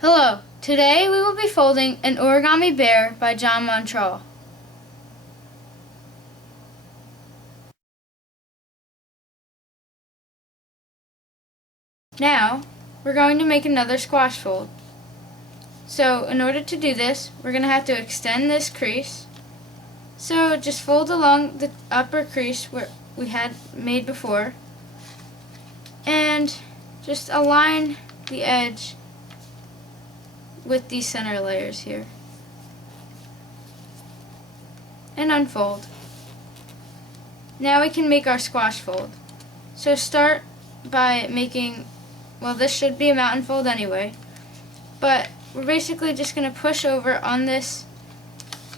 Hello, today we will be folding an origami bear by John Montroll. Now, we're going to make another squash fold. So, in order to do this, we're going to have to extend this crease. So, just fold along the upper crease where we had made before, and just align the edge with these center layers here, and unfold. Now we can make our squash fold. So start by making, well, this should be a mountain fold anyway, but we're basically just going to push over on this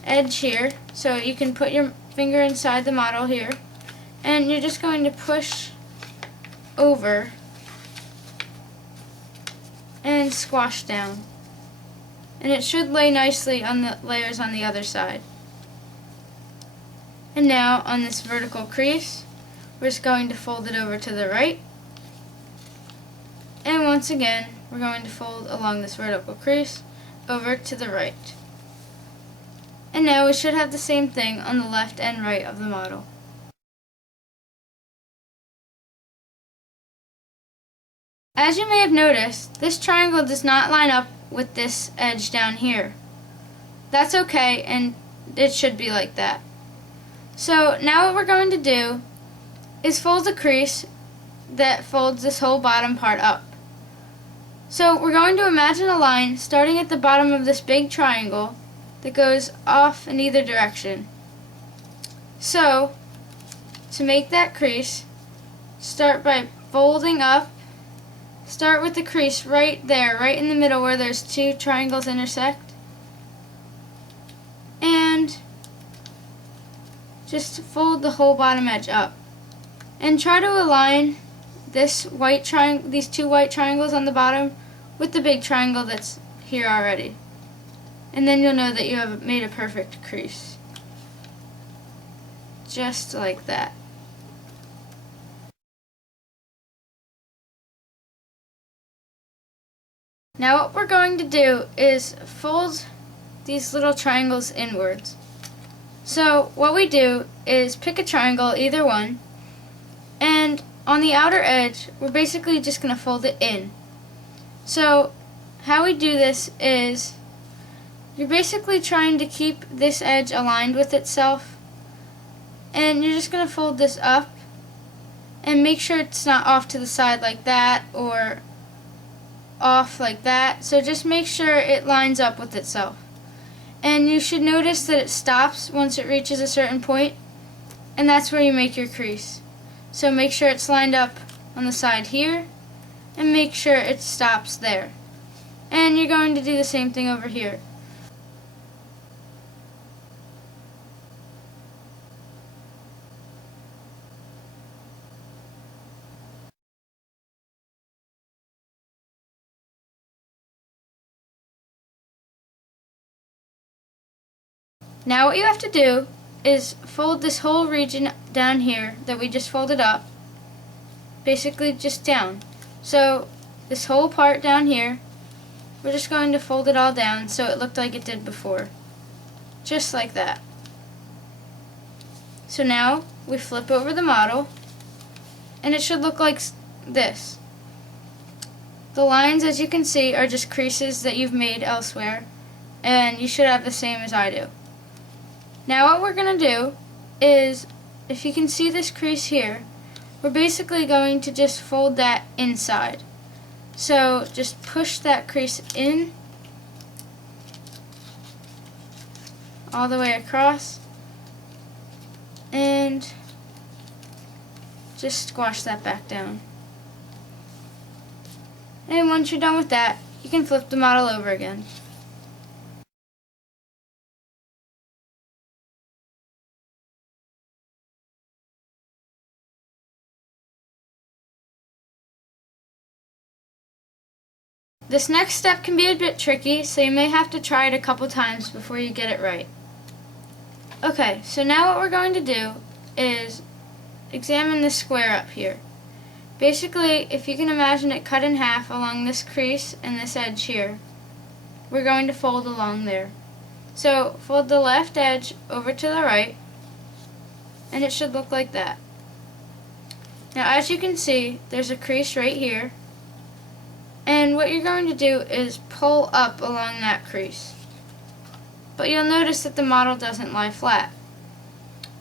edge here. So you can put your finger inside the model here, and you're just going to push over and squash down. And it should lay nicely on the layers on the other side. And now on this vertical crease, we're just going to fold it over to the right. And once again, we're going to fold along this vertical crease over to the right. And now we should have the same thing on the left and right of the model. As you may have noticed, this triangle does not line up with this edge down here. That's okay, and it should be like that. So now what we're going to do is fold the crease that folds this whole bottom part up. So we're going to imagine a line starting at the bottom of this big triangle that goes off in either direction. So to make that crease, start by folding up. Start with the crease right there, right in the middle where those two triangles intersect. And just fold the whole bottom edge up. And try to align this these two white triangles on the bottom with the big triangle that's here already. And then you'll know that you have made a perfect crease. Just like that. Now what we're going to do is fold these little triangles inwards. So what we do is pick a triangle, either one, and on the outer edge we're basically just going to fold it in. So how we do this is you're basically trying to keep this edge aligned with itself, and you're just going to fold this up and make sure it's not off to the side like that or off like that. So just make sure it lines up with itself. And you should notice that it stops once it reaches a certain point, and that's where you make your crease. So make sure it's lined up on the side here, and make sure it stops there. And you're going to do the same thing over here. Now what you have to do is fold this whole region down here that we just folded up, basically just down. So this whole part down here, we're just going to fold it all down so it looked like it did before. Just like that. So now we flip over the model, and it should look like this. The lines, as you can see, are just creases that you've made elsewhere, and you should have the same as I do. Now what we're going to do is, if you can see this crease here, we're basically going to just fold that inside. So just push that crease in all the way across, and just squash that back down. And once you're done with that, you can flip the model over again. This next step can be a bit tricky, so you may have to try it a couple times before you get it right. Okay, so now what we're going to do is examine this square up here. Basically, if you can imagine it cut in half along this crease and this edge here, we're going to fold along there. So fold the left edge over to the right, and it should look like that. Now as you can see, there's a crease right here, and what you're going to do is pull up along that crease. But you'll notice that the model doesn't lie flat.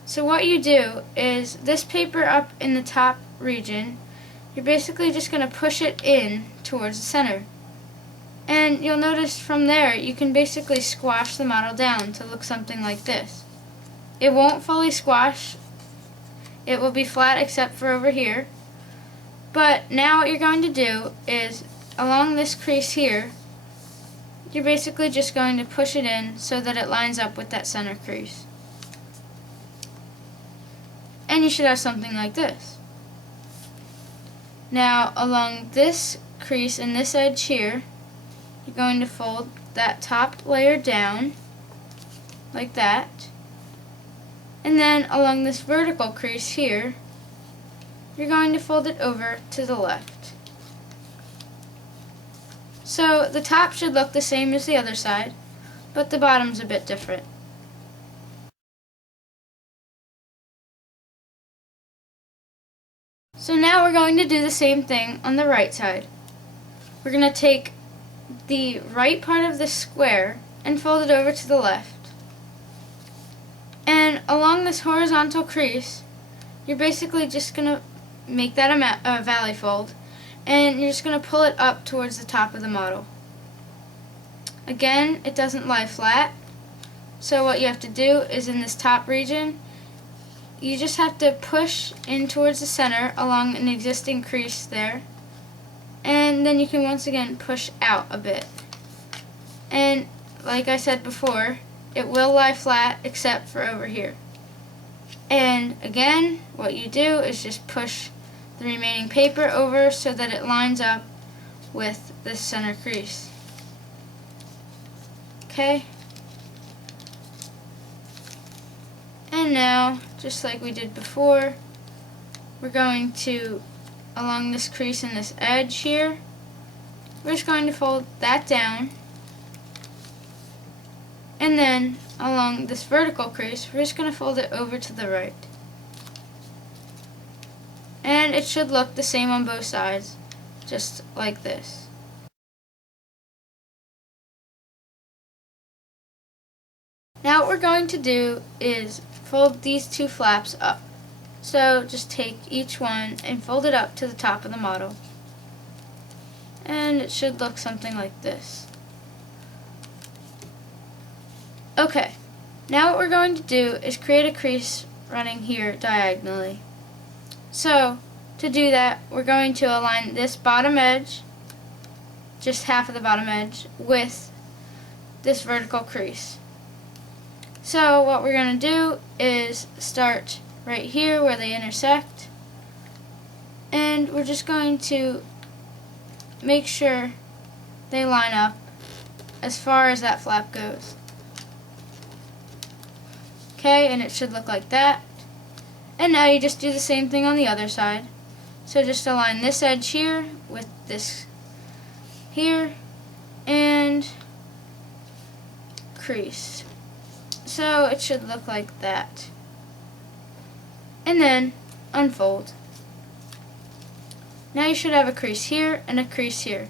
So what you do is, this paper up in the top region, you're basically just going to push it in towards the center. And you'll notice from there you can basically squash the model down to look something like this. It won't fully squash, it will be flat except for over here. But now what you're going to do is, along this crease here, you're basically just going to push it in so that it lines up with that center crease. And you should have something like this. Now along this crease and this edge here, you're going to fold that top layer down like that, and then along this vertical crease here, you're going to fold it over to the left. So the top should look the same as the other side, but the bottom's a bit different. So now we're going to do the same thing on the right side. We're going to take the right part of the square and fold it over to the left. And along this horizontal crease, you're basically just going to make that a valley fold, and you're just going to pull it up towards the top of the model. Again, it doesn't lie flat, so what you have to do is, in this top region, you just have to push in towards the center along an existing crease there, and then you can once again push out a bit. And like I said before, it will lie flat except for over here. And again, what you do is just push the remaining paper over so that it lines up with this center crease. Okay? And now, just like we did before, we're going to, along this crease and this edge here, we're just going to fold that down, and then along this vertical crease, we're just going to fold it over to the right. And it should look the same on both sides, just like this. Now what we're going to do is fold these two flaps up. So just take each one and fold it up to the top of the model. And it should look something like this. Okay, now what we're going to do is create a crease running here diagonally. So to do that, we're going to align this bottom edge, just half of the bottom edge, with this vertical crease. So what we're going to do is start right here where they intersect, and we're just going to make sure they line up as far as that flap goes. Okay, and it should look like that. And now you just do the same thing on the other side. So just align this edge here with this here, and crease. So it should look like that. And then unfold. Now you should have a crease here and a crease here.